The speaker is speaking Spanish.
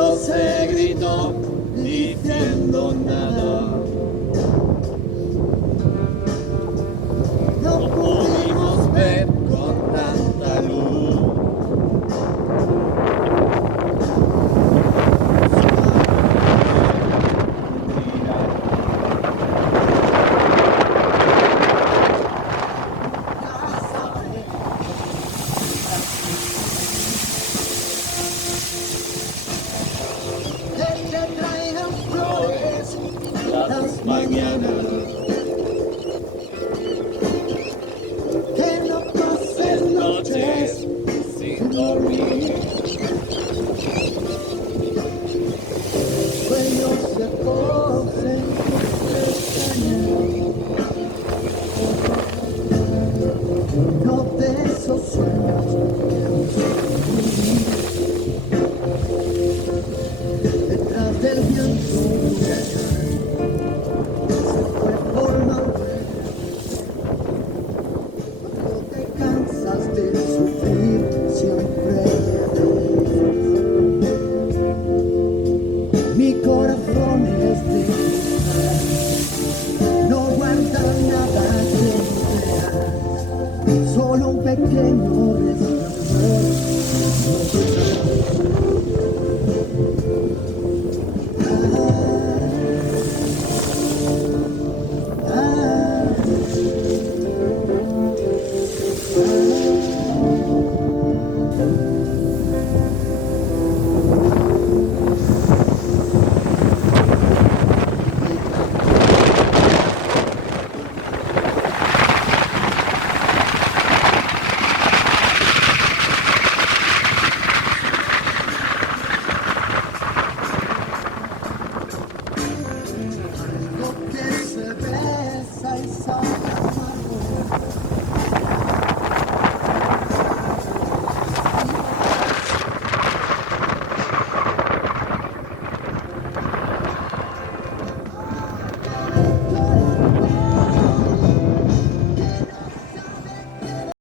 Todo se gritó diciendo nada. No pudimos ver con tanta luz. Que traigan flores las mañanas, que no pasen noches sin dormir, sueños se posen con no de esos sueños detrás del viento se fue por la huella. No te cansas de sufrir siempre. Mi corazón es de cristal, no guarda nada que crear, solo un pequeño resplandor. Lo que se besa y sabe